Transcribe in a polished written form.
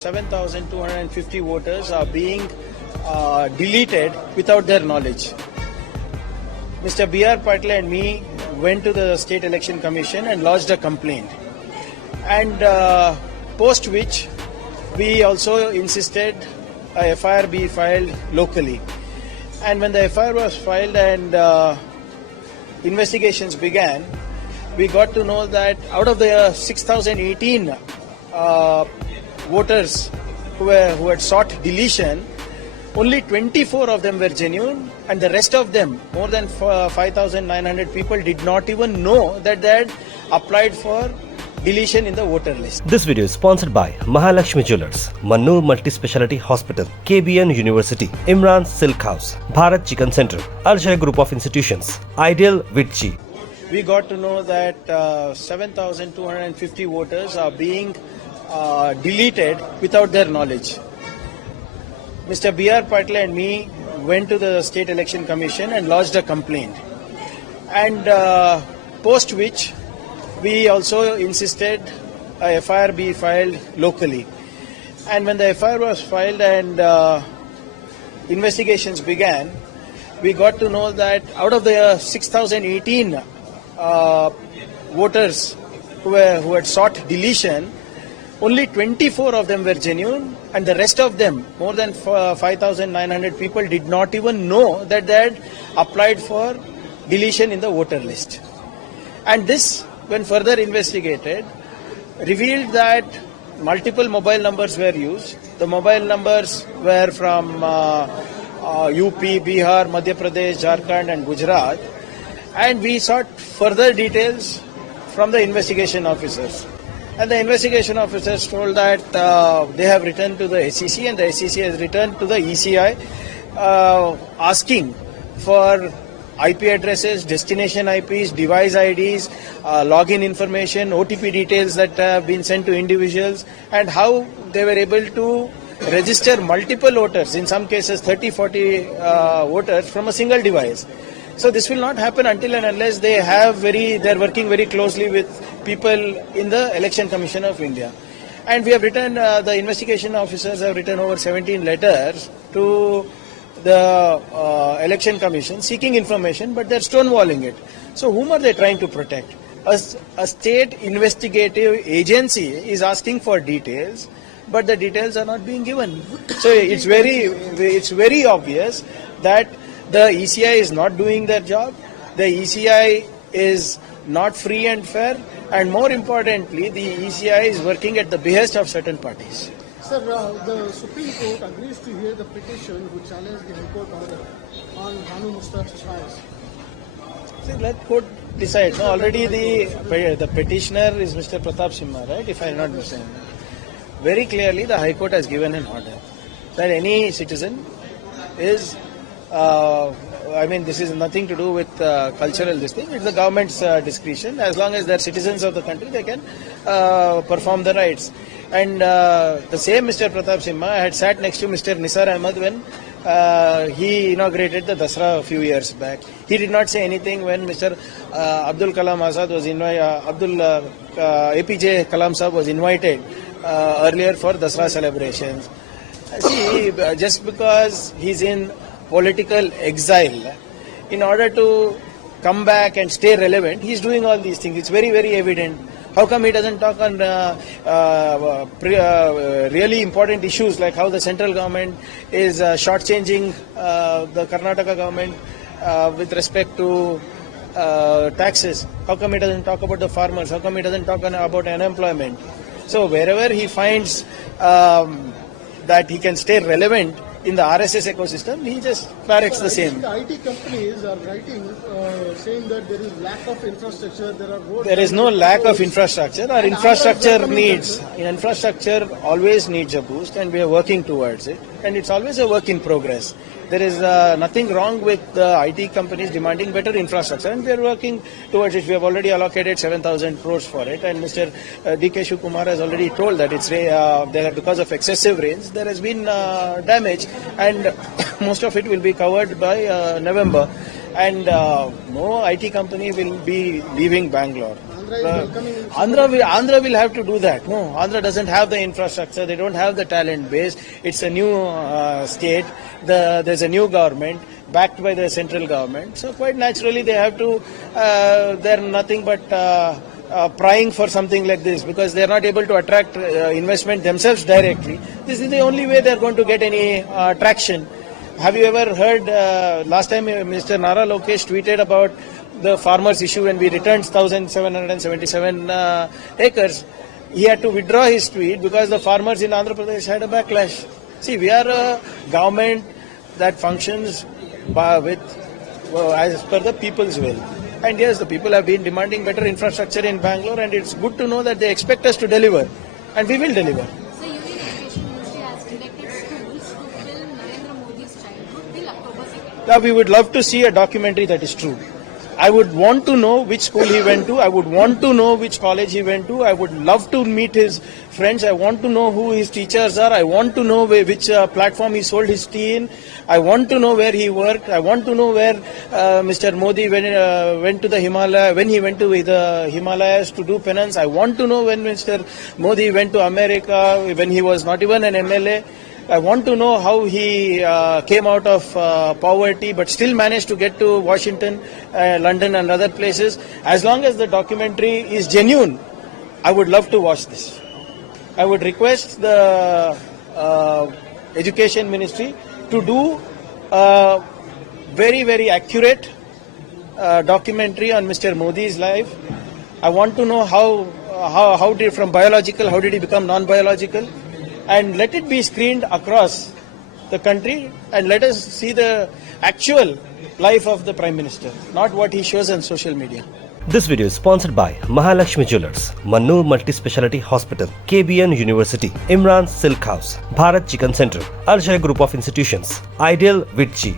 7,250 voters are being deleted without their knowledge. Mr. B.R. Patil and me went to the State Election Commission and lodged a complaint. And post which we also insisted a FIR be filed locally. And when the FIR was filed and investigations began, we got to know that out of the 6,018 voters who had sought deletion, only 24 of them were genuine, and the rest of them, more than 5,900 people, did not even know that they had applied for deletion in the voter list. This video is sponsored by Mahalakshmi Jewellers, Mannur Multi-Speciality Hospital, KBN University, Imran Silk House, Bharat Chicken Center, Arjay Group of Institutions, Ideal Vitchi. We got to know that 7,250 voters are being deleted without their knowledge. Mr. B.R. Patil and me went to the State Election Commission and lodged a complaint. And post which we also insisted a FIR be filed locally. And when the FIR was filed and investigations began, we got to know that out of the 6,018 voters who had sought deletion, only 24 of them were genuine, and the rest of them, more than 5,900 people, did not even know that they had applied for deletion in the voter list. And this, when further investigated, revealed that multiple mobile numbers were used. The mobile numbers were from UP, Bihar, Madhya Pradesh, Jharkhand and Gujarat. And we sought further details from the investigation officers. And the investigation officers told that they have written to the SEC, and the SEC has written to the ECI asking for IP addresses, destination IPs, device IDs, login information, OTP details that have been sent to individuals, and how they were able to register multiple voters, in some cases 30-40 voters from a single device. So this will not happen until and unless they are working very closely with people in the Election Commission of India. And we have written, the investigation officers have written over 17 letters to the Election Commission seeking information, but they're stonewalling it. So whom are they trying to protect? A state investigative agency is asking for details, but the details are not being given. So it's very obvious that the ECI is not doing their job. The ECI is not free and fair, and more importantly, the ECI is working at the behest of certain parties. Sir, the Supreme Court agrees to hear the petition which challenged the High Court order on Bhanu Mushtaq's trials. See, let court decide. No, already the petitioner is Mr. Pratap Simha, right? If I am not mistaken. Very clearly, the High Court has given an order that any citizen is. This is nothing to do with cultural this thing. It's the government's discretion. As long as they're citizens of the country, they can perform the rights. And the same Mr. Pratap Simha had sat next to Mr. Nisar Ahmed when he inaugurated the Dasra a few years back. He did not say anything when Mr. Abdul Kalam Azad was APJ Kalam Sahab was invited earlier for Dasra celebrations. See, just because he's in political exile, in order to come back and stay relevant, he's doing all these things. It's very, very evident. How come he doesn't talk on really important issues like how the central government is shortchanging the Karnataka government with respect to taxes? How come he doesn't talk about the farmers? How come he doesn't talk about unemployment? So wherever he finds that he can stay relevant in the RSS ecosystem, he just barracks the same. The IT companies are writing saying that there is lack of infrastructure, there are roads. There is no lack of infrastructure. Our infrastructure always needs a boost, and we are working towards it. And it's always a work in progress. There is nothing wrong with the IT companies demanding better infrastructure, and we are working towards it. We have already allocated 7,000 crores for it, and Mr. D.K. Shivkumar has already told that it's because of excessive rains, there has been damage, and most of it will be covered by November, and no IT company will be leaving Bangalore. Andhra is welcoming. Andhra will have to do that. No, Andhra doesn't have the infrastructure. They don't have the talent base. It's a new state. There's a new government backed by the central government. So quite naturally they have to. They're nothing but prying for something like this because they're not able to attract investment themselves directly. This is the only way they're going to get any traction. Have you ever heard last time Mr. Nara Lokesh tweeted about the farmers issue when we returned 1,777 acres? He had to withdraw his tweet because the farmers in Andhra Pradesh had a backlash. See, we are a government that functions as per the people's will. And yes, the people have been demanding better infrastructure in Bangalore, and it's good to know that they expect us to deliver, and we will deliver. So, Union Education Ministry has conducted schools to film Narendra Modi's childhood till October 2nd. Yeah, we would love to see a documentary that is true. I would want to know which school he went to. I would want to know which college he went to. I would love to meet his friends. I want to know who his teachers are. I want to know which platform he sold his tea in. I want to know where he worked. I want to know where Mr. Modi went to the Himalaya, when he went to the Himalayas to do penance. I want to know when Mr. Modi went to America, when he was not even an MLA. I want to know how he came out of poverty but still managed to get to Washington, London and other places. As long as the documentary is genuine, I would love to watch this. I would request the Education Ministry to do a very, very accurate documentary on Mr. Modi's life. I want to know how did from biological, how did he become non-biological? And let it be screened across the country and let us see the actual life of the Prime Minister, not what he shows on social media. This video is sponsored by Mahalakshmi Jewelers, Mannur Multi-Speciality Hospital, KBN University, Imran Silk House, Bharat Chicken Center, Arjay Group of Institutions, Ideal Vitchi.